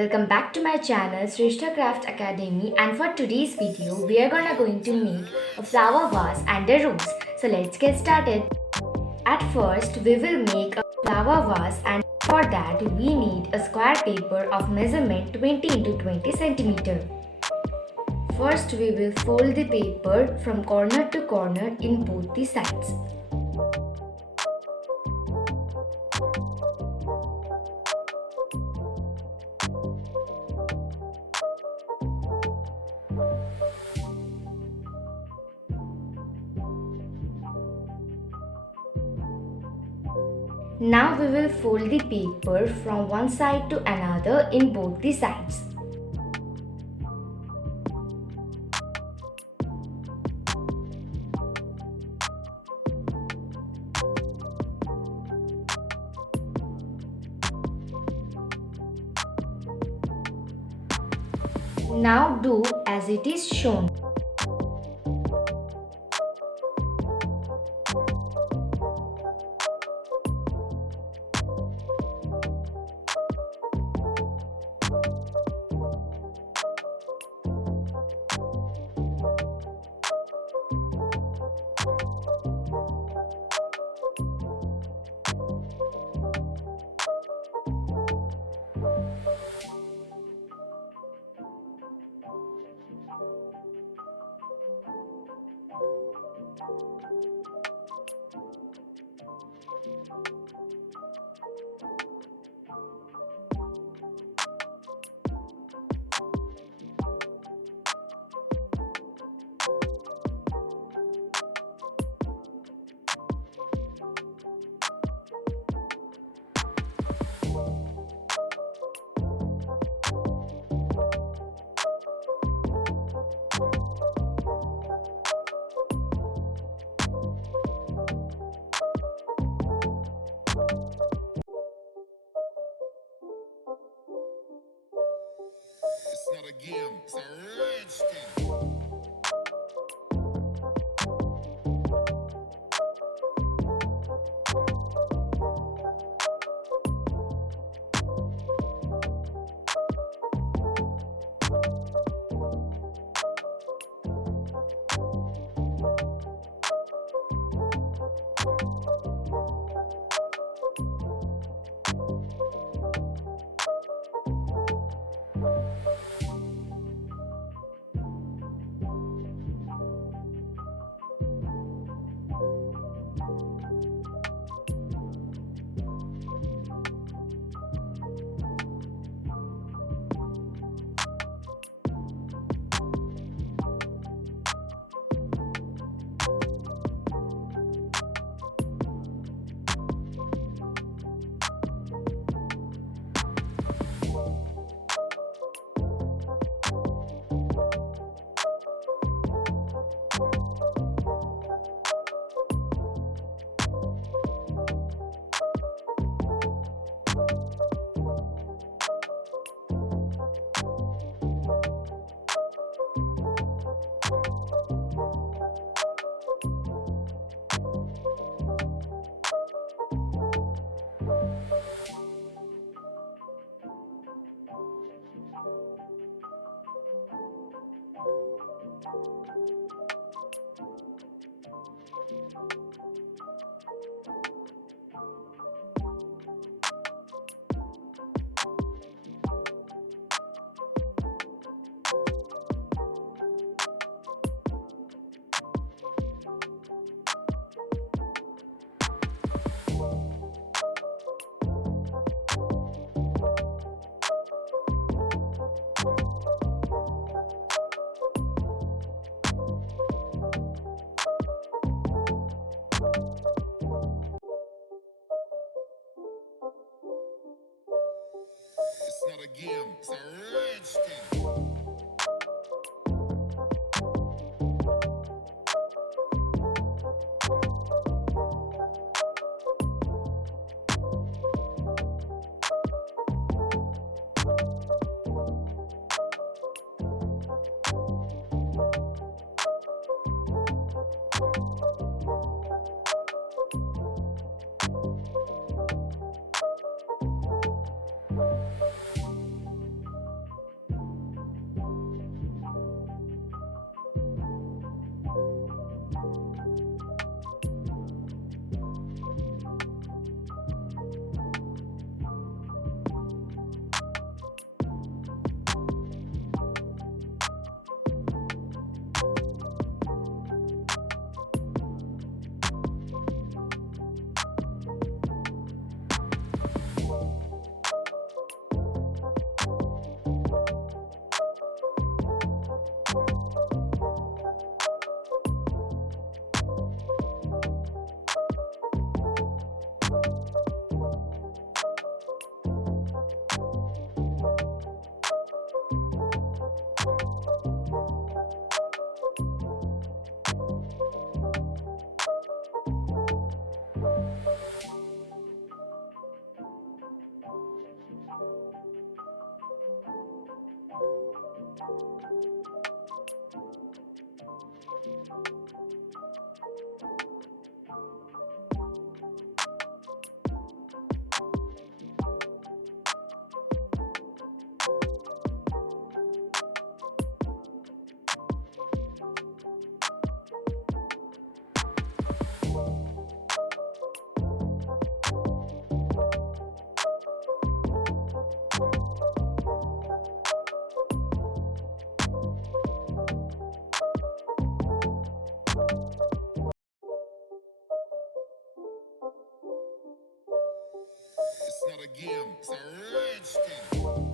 Welcome back to my channel Shrishta Craft Academy, and for today's video we are going to make a flower vase and a rose. So let's get started. At first we will make a flower vase, and for that we need a square paper of measurement 20 into 20 centimeter. First we will fold the paper from corner to corner in both the sides. Now we will fold the paper from one side to another in both the sides. Now do as it is shown. It's not a game, it's a rich thing. It's not a game, it's a rich thing. Start again. It's a rich thing.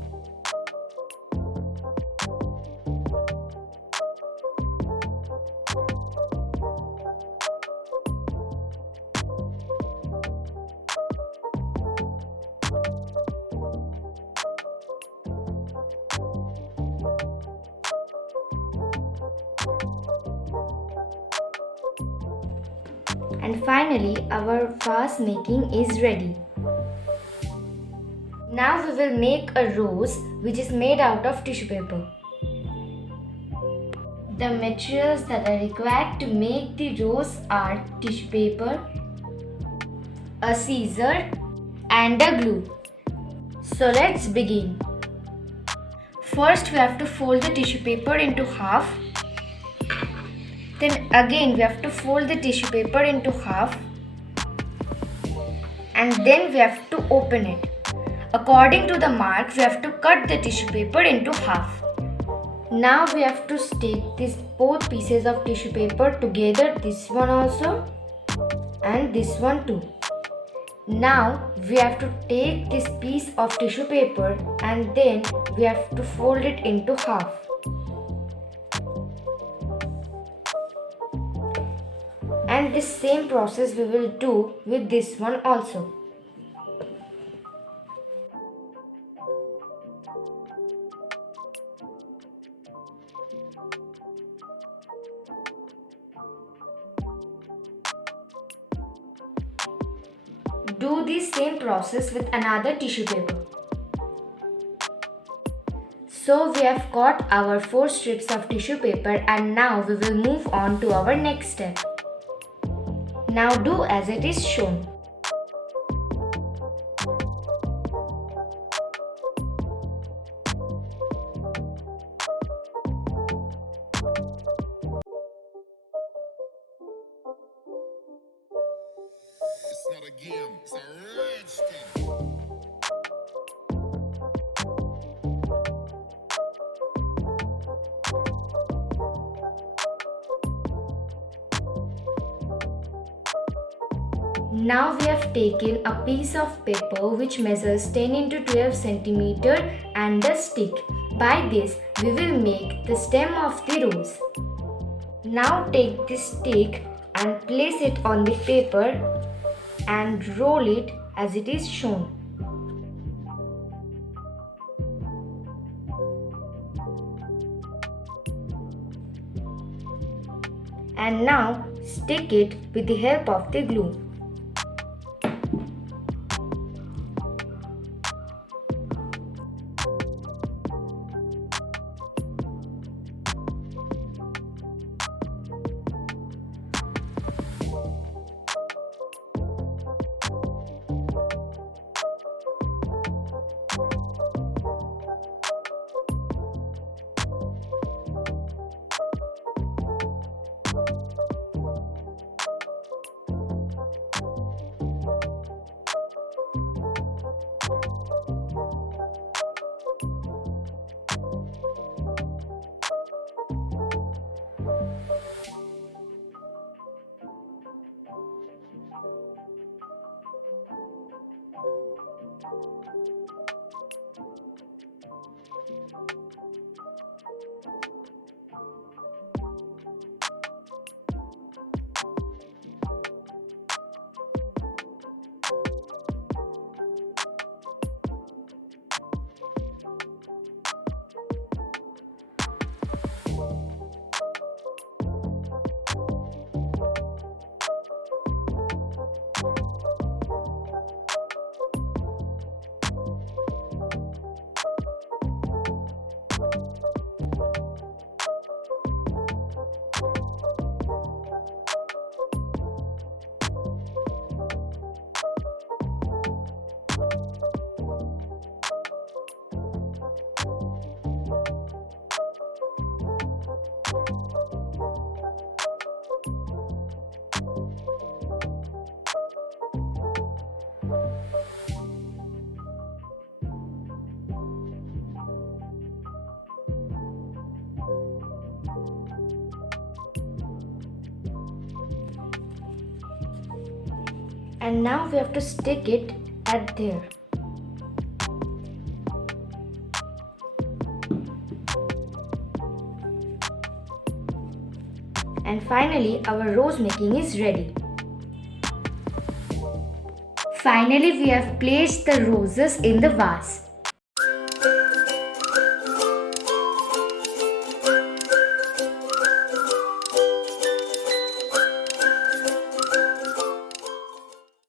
And finally, our vase making is ready. Now we will make a rose which is made out of tissue paper. The materials that are required to make the rose are tissue paper, a scissor and a glue. So let's begin. First we have to fold the tissue paper into half. Then again we have to fold the tissue paper into half. And then we have to open it. According to the mark, we have to cut the tissue paper into half. Now we have to stick these both pieces of tissue paper together, this one also and this one too. Now we have to take this piece of tissue paper and then we have to fold it into half. And this same process we will do with this one also. Do the same process with another tissue paper. So we have got our 4 strips of tissue paper and now we will move on to our next step. Now do as it is shown. It's not a game. It's a rich thing. Now we have taken a piece of paper which measures 10 into 12 cm and a stick. By this we will make the stem of the rose. Now take this stick and place it on the paper and roll it as it is shown. And now stick it with the help of the glue. And now we have to stick it at there. And finally, our rose making is ready. Finally, we have placed the roses in the vase.